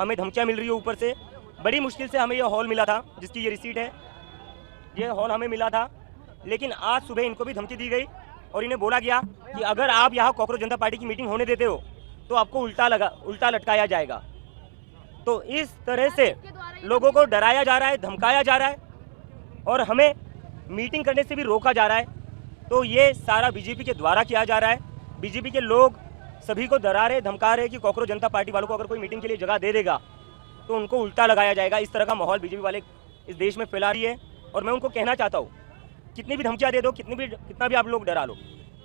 हमें धमकियाँ मिल रही है ऊपर से। बड़ी मुश्किल से हमें ये हॉल मिला था, जिसकी ये रिसीट है। ये हॉल हमें मिला था, लेकिन आज सुबह इनको भी धमकी दी गई और इन्हें बोला गया कि अगर आप यहाँ कॉकरोच जनता पार्टी की मीटिंग होने देते हो तो आपको उल्टा लटकाया जाएगा। तो इस तरह से लोगों को डराया जा रहा है, धमकाया जा रहा है और हमें मीटिंग करने से भी रोका जा रहा है। तो ये सारा बीजेपी के द्वारा किया जा रहा है। बीजेपी के लोग सभी को डरा रहे, धमका रहे कि कॉकरोच जनता पार्टी वालों को अगर कोई मीटिंग के लिए जगह दे देगा तो उनको उल्टा लगाया जाएगा। इस तरह का माहौल बीजेपी वाले इस देश में फैला रही है और मैं उनको कहना चाहता हूँ, कितनी भी धमकियाँ दे दो, कितना भी आप लोग डरा लो,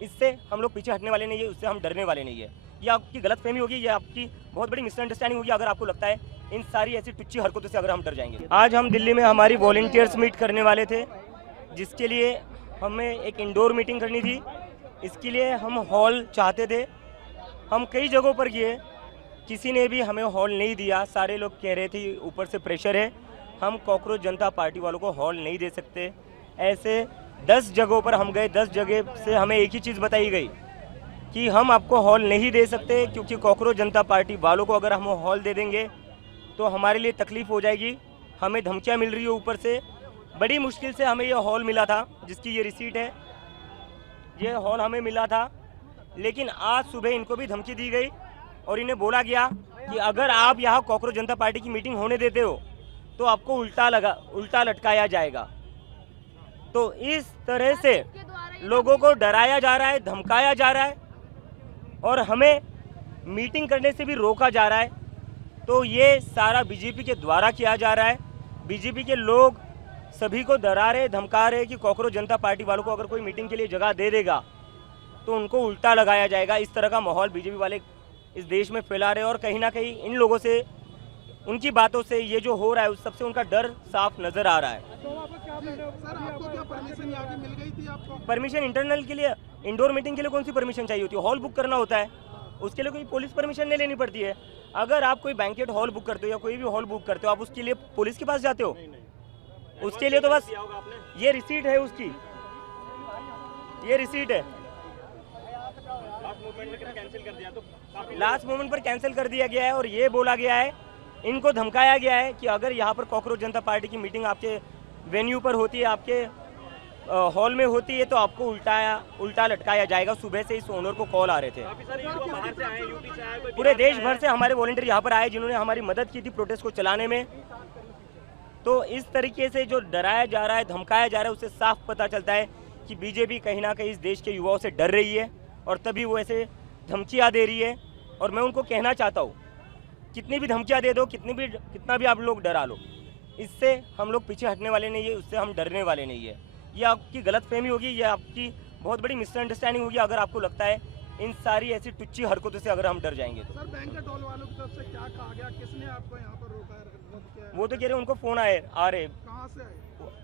इससे हम लोग पीछे हटने वाले नहीं है, उससे हम डरने वाले नहीं है। ये आपकी गलतफहमी होगी, ये आपकी बहुत बड़ी मिसअंडरस्टैंडिंग होगी अगर आपको लगता है इन सारी ऐसी टुच्ची हरकतों से अगर हम डर जाएंगे। आज हम दिल्ली में हमारी वॉलंटियर्स मीट करने वाले थे, जिसके लिए हमें एक इंडोर मीटिंग करनी थी। इसके लिए हम हॉल चाहते थे, हम कई जगहों पर गए, किसी ने भी हमें हॉल नहीं दिया। सारे लोग कह रहे थे ऊपर से प्रेशर है, हम कॉकरोच जनता पार्टी वालों को हॉल नहीं दे सकते। ऐसे 10 जगहों पर हम गए, 10 जगह से हमें एक ही चीज़ बताई गई कि हम आपको हॉल नहीं दे सकते, क्योंकि कॉकरोच जनता पार्टी वालों को अगर हम हॉल दे देंगे तो हमारे लिए तकलीफ़ हो जाएगी। हमें धमकियाँ मिल रही है ऊपर से। बड़ी मुश्किल से हमें ये हॉल मिला था, जिसकी ये रिसीट है। ये हॉल हमें मिला था, लेकिन आज सुबह इनको भी धमकी दी गई और इन्हें बोला गया कि अगर आप यहाँ कॉकरोच जनता पार्टी की मीटिंग होने देते हो तो आपको उल्टा लटकाया जाएगा। तो इस तरह से लोगों को डराया जा रहा है, धमकाया जा रहा है और हमें मीटिंग करने से भी रोका जा रहा है। तो ये सारा बीजेपी के द्वारा किया जा रहा है। बीजेपी के लोग सभी को डरा रहे, धमका रहे कि कॉकरोच जनता पार्टी वालों को अगर कोई मीटिंग के लिए जगह दे देगा तो उनको उल्टा लगाया जाएगा। इस तरह का माहौल बीजेपी वाले इस देश में फैला रहे हैं और कहीं ना कहीं इन लोगों से, उनकी बातों से ये जो हो रहा है उस सबसे उनका डर साफ नजर आ रहा है। आपको क्या परमिशन यहाँ की मिल गई थी आपको? परमिशन इंटरनल के लिए, इंडोर मीटिंग के लिए कौन सी परमिशन चाहिए होती है? हॉल बुक करना होता है, उसके लिए कोई पुलिस परमिशन नहीं लेनी पड़ती है। अगर आप कोई बैंकेट हॉल बुक करते हो या कोई भी हॉल बुक करते हो, आप उसके लिए पुलिस के पास जाते हो? उसके लिए तो बस ये रिसीट है, उसकी ये रिसीट है। लास्ट मोमेंट पर कैंसिल कर दिया गया है और ये बोला गया है, इनको धमकाया गया है कि अगर यहाँ पर कॉकरोच जनता पार्टी की मीटिंग आपके वेन्यू पर होती है, आपके हॉल में होती है, तो आपको उल्टा लटकाया जाएगा। सुबह से इस ओनर को कॉल आ रहे थे। पूरे देश भर से हमारे वॉलंटियर यहाँ पर आए, जिन्होंने हमारी मदद की थी प्रोटेस्ट को चलाने में। तो इस तरीके से जो डराया जा रहा है, धमकाया जा रहा है, उससे साफ पता चलता है कि बीजेपी कहीं ना कहीं इस देश के युवाओं से डर रही है और तभी वो ऐसे धमकियाँ दे रही है। और मैं उनको कहना चाहता हूँ, कितनी भी धमकियाँ दे दो, कितना भी आप लोग डरा लो, इससे हम लोग पीछे हटने वाले नहीं है, उससे हम डरने वाले नहीं है। ये आपकी गलतफहमी होगी, ये आपकी बहुत बड़ी मिसअंडरस्टैंडिंग होगी अगर आपको लगता है इन सारी ऐसी टुच्ची हरकतों से अगर हम डर जाएंगे तो। सर, बैंकेट हॉल वालों की तरफ से क्या कहा गया? किसने आपको यहाँ पर रोका है? वो तो कह रहे उनको फोन आ रहे, कहाँ से आए?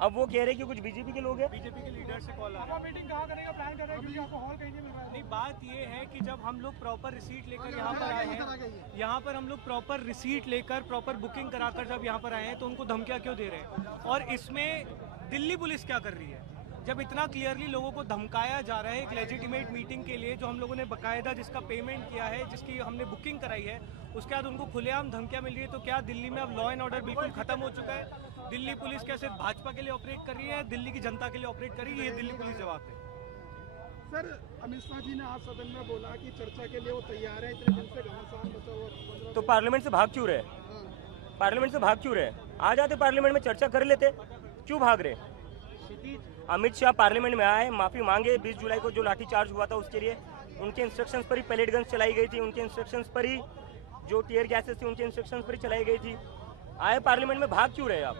अब वो कह रहे कि कुछ बीजेपी के लोग हैं, बीजेपी के लीडर से कॉल आ रहा है। मीटिंग कहाँ करने का प्लान कर रहे हैं, क्योंकि आपको हॉल कहीं नहीं मिल रहा है? नहीं, बात ये है कि जब हम लोग प्रॉपर रिसीट लेकर यहाँ पर आए हैं, यहाँ पर हम लोग प्रॉपर रिसीट लेकर प्रॉपर बुकिंग कराकर जब यहाँ पर आए हैं तो उनको धमकियाँ क्यों दे रहे हैं? और इसमें दिल्ली पुलिस क्या कर रही है? जब इतना क्लियरली लोगों को धमकाया जा रहा है एक लेजिटिमेट मीटिंग के लिए, जो हम लोगों ने बकायदा जिसका पेमेंट किया है, जिसकी हमने बुकिंग कराई है, उसके बाद उनको खुलेआम धमकियां मिल रही है, तो क्या दिल्ली में अब लॉ एंड ऑर्डर बिल्कुल खत्म हो चुका है? दिल्ली पुलिस क्या सिर्फ भाजपा के लिए ऑपरेट कर रही है, दिल्ली की जनता के लिए ऑपरेट कर रही है? ये दिल्ली पुलिस जवाब है। सर, अमित शाह जी ने आज सदन में बोला कि चर्चा के लिए वो तैयार है, इतने दिन से घमासान बचा हुआ। तो पार्लियामेंट से भाग क्यों रहे? पार्लियामेंट से भाग क्यों रहे? आ जाते पार्लियामेंट में, चर्चा कर लेते, क्यों भाग रहे? अमित शाह पार्लियामेंट में आए, माफ़ी मांगे। 20 जुलाई को जो लाठीचार्ज हुआ था उसके लिए उनके इंस्ट्रक्शंस पर ही पैलेट गन्स चलाई गई थी, उनके इंस्ट्रक्शंस पर ही जो टीयर गैसेस थी उनके इंस्ट्रक्शंस पर ही चलाई गई थी। आए पार्लियामेंट में, भाग क्यों रहे आप?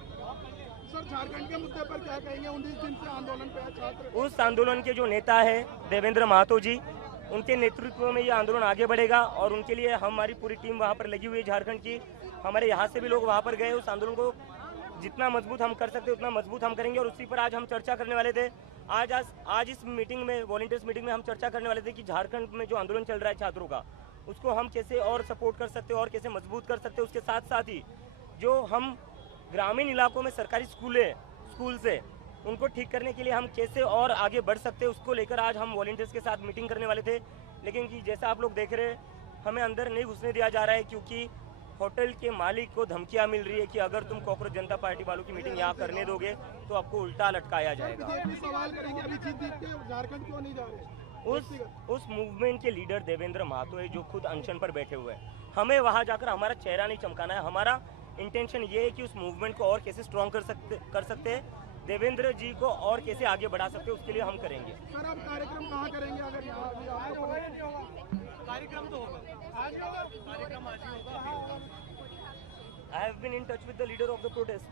सर, झारखंड के मुद्दे पर क्या कहेंगे? 19 दिन से आंदोलन पे है छात्र। उस आंदोलन के जो नेता है देवेंद्र महतो जी, उनके नेतृत्व में ये आंदोलन आगे बढ़ेगा और उनके लिए हमारी पूरी टीम वहाँ पर लगी हुई है झारखंड की। हमारे यहाँ से भी लोग वहाँ पर गए। उस आंदोलन को जितना मजबूत हम कर सकते उतना मजबूत हम करेंगे और उसी पर आज हम चर्चा करने वाले थे। आज इस मीटिंग में, वॉलंटियर्स मीटिंग में हम चर्चा करने वाले थे कि झारखंड में जो आंदोलन चल रहा है छात्रों का, उसको हम कैसे और सपोर्ट कर सकते हैं और कैसे मजबूत कर सकते हैं। उसके साथ साथ ही जो हम ग्रामीण इलाकों में सरकारी स्कूल से उनको ठीक करने के लिए हम कैसे और आगे बढ़ सकते हैं, उसको लेकर आज हम वॉलंटियर्स के साथ मीटिंग करने वाले थे। लेकिन कि जैसा आप लोग देख रहे हैं, हमें अंदर नहीं घुसने दिया जा रहा है, क्योंकि होटल के मालिक को धमकियां मिल रही है कि अगर तुम कॉकरोच जनता पार्टी वालों की मीटिंग यहाँ करने दोगे तो आपको उल्टा लटकाया जाएगा। बीजेपी सवाल करेंगे अभी जीत के झारखंड क्यों नहीं जा रहे? उस मूवमेंट के लीडर देवेंद्र महतो है जो खुद अनशन पर बैठे हुए हैं। हमें वहां जाकर हमारा चेहरा नहीं चमकाना है। हमारा इंटेंशन ये है कि उस मूवमेंट को और कैसे स्ट्रॉन्ग कर सकते हैं, देवेंद्र जी को और कैसे आगे बढ़ा सकते हैं, उसके लिए हम करेंगे। सर अब कार्यक्रम कहाँ करेंगे? अगर यहाँ अभी आपको कार्यक्रम तो होगा, कार्यक्रम आज ही होगा। I have been in touch with the leader of the protest.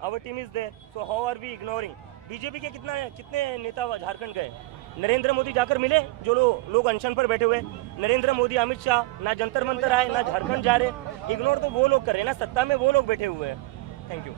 Our team is there. So how are we ignoring? BJP के कितने नेता झारखंड गए? नरेंद्र मोदी जाकर मिले जो लोग अनशन पर बैठे हुए। नरेंद्र मोदी, अमित शाह ना जंतर मंतर आए ना झारखंड जा रहे। इग्नोर तो वो लोग कर रहे हैं ना, सत्ता में वो लोग बैठे हुए हैं। Thank you.